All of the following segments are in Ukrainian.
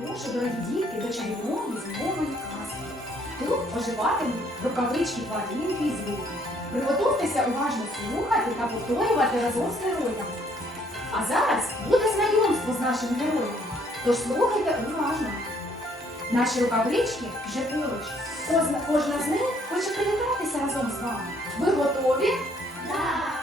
запрошую, дорогі дітки, до чарівної зимової казки. Тут оживатимуть рукавички, тваринки і звуки. Приготуйтеся уважно слухати та повторювати разом з героями. А зараз буде знайомство з нашими героями. Тож слухайте уважно. Наші рукавички вже поруч. Кожна, кожна з них хоче привітатися разом з вами. Ви готові? Маленький,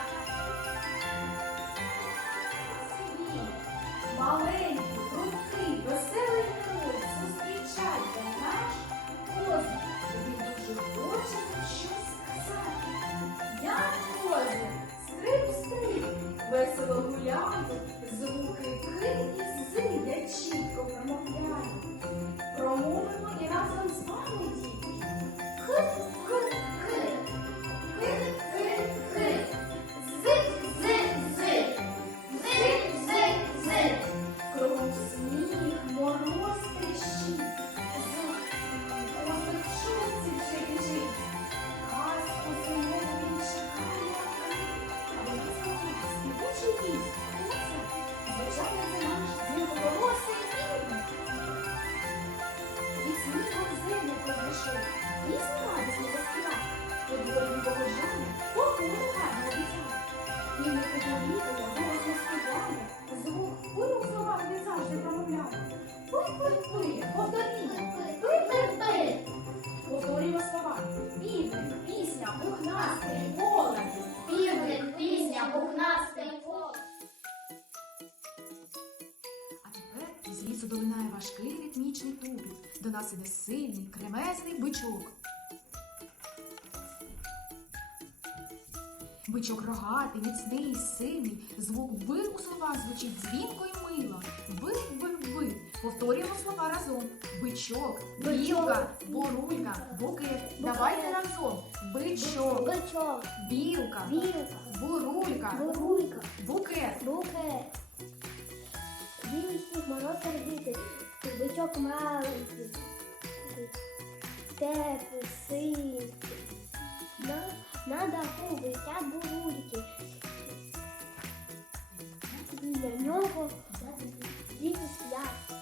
Хто це? Звичайно, це наш дзвінковолосий півник. Від снігу в землю позайшов. Пісню радісну заспівав. Подвоєм побажання, погоду гарно обіцяв. Не звук словах він завжди промовляє. Пи-пи-пи, повторімо, пи-пи-пи. Повторюємо слова. Півник, пісня, пухнастий, А тепер із лісу долинає важкий ритмічний тупіт. До нас іде сильний, кремезний бичок. Бичок рогатий, міцний, сильний, звук ви слова звучить дзвінко й мило. Ви, ви, ви. Повторюємо слова разом. Бичок, білка, бурулька, букет. Давайте разом. Бичок, Бичок, білка, білка, бурулька, бурулька, букет. букет. Білий сніг, мороз сердитий, бичок маленький, теплий, синій. На, на даху висять бурульки. Біля нього сплять.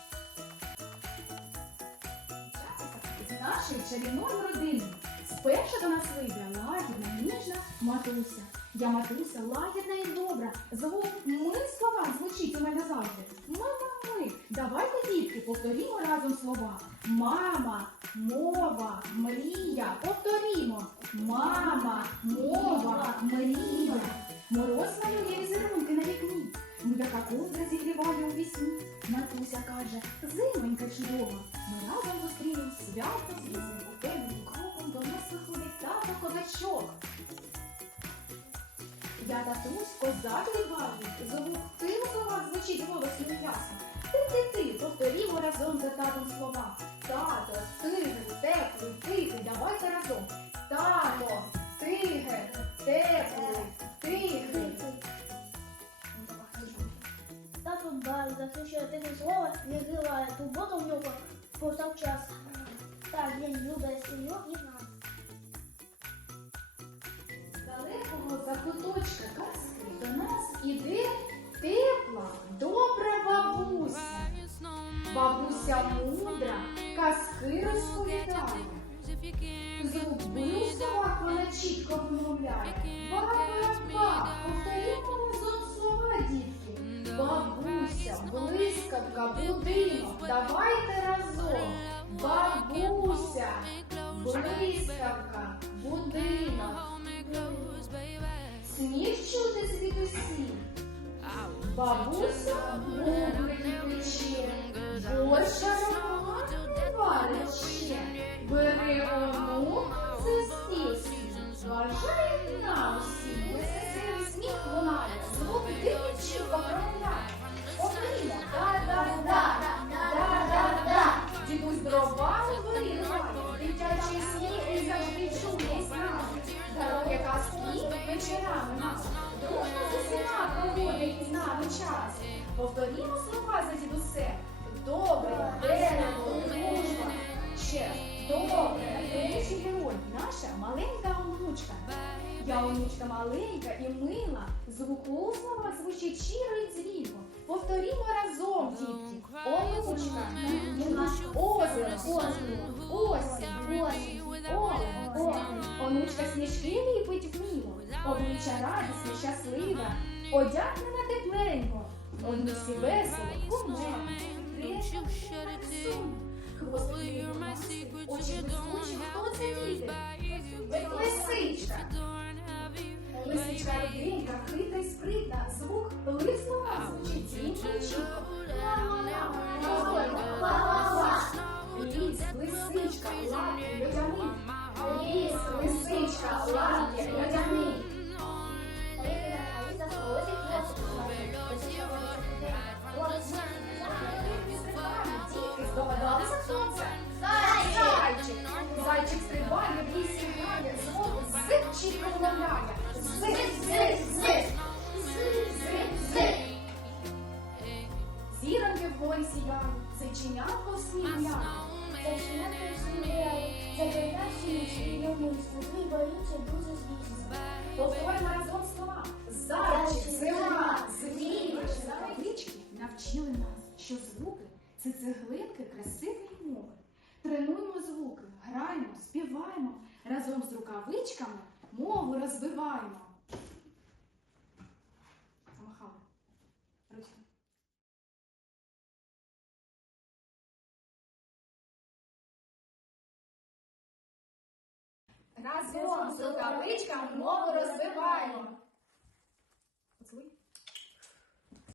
з нашої чарівної родини. Спершу до нас вийде лагідна, ніжна матуся. Я матуся лагідна і добра. Звук ми слова звучить у мене завжди. Мама, ми. Давайте, дітки, повторімо разом слова. Мама, мова, мрія. Повторімо. Мама, мова, мрія. Мороз малює візерунки на вікні. М'яка ковдра зігріває у вісні. Матуся каже, зимонька чудова. Ми разом зустрінемо свято з лісом певним кроком до нас виходить тато козачок. Я татусь, козак відважний, звук ти у словах звучить голосно і ясно. Ти-ти-ти, повторімо разом за татом слова. Тато, тигр, теплий, тихий, давайте разом. Тато, тигр, теплий, турботу в нього постав час. Так, він любить сім'ю і нас. З далекого закуточка казки до нас іде тепла, добра бабуся. Бабуся мудра, казки розповідає. Звук блюзова вона чітко вимовляє. Ба-ба-ба, повторімо разом слова, дітки. Бабуся, блискавка, будинок, давайте разом. Бабуся, блискавка, будинок. Сніг чути звідусі. Бабуся бублики пече, Більше роботи Повторімо слова за дідусем. Добре, дерево, дружба. Ще добре, найдорожчий герой, наша маленька онучка. Я онучка маленька і мила, звук у слова звучить щиро і дзвінко. Повторімо разом, дітки. Онучка, озеро, осінь, осінь, оле, оле. Онучка сніжки ліпить вміло, обличчя радісне, щасливе, одягнена тепленько. Онучці весело, кумедно, Хвостик її носить, очі блискучі, хто це діти? Лисичка. Лисичка руденька, хитра й спритна, звук лисла звучить дзвінко і чітко. Ліс, лисичка, лапки, льодяний. Ліс, лисичка, стрибає, в лісі грає, звук зик чітко вимовляє. Зик, зик, зик. Зик, зик. Зіроньки вгорі сіяють, зайченятко в сніг яє. Повторимо разом слова. Зайчик, зима. Заводички навчили нас, що звуки це цеглинки красивої мови. Тренуємо звуки, граємо, співаємо, разом з рукавичками мову розвиваємо. Ручки. Разом з рукавичками мову розвиваємо.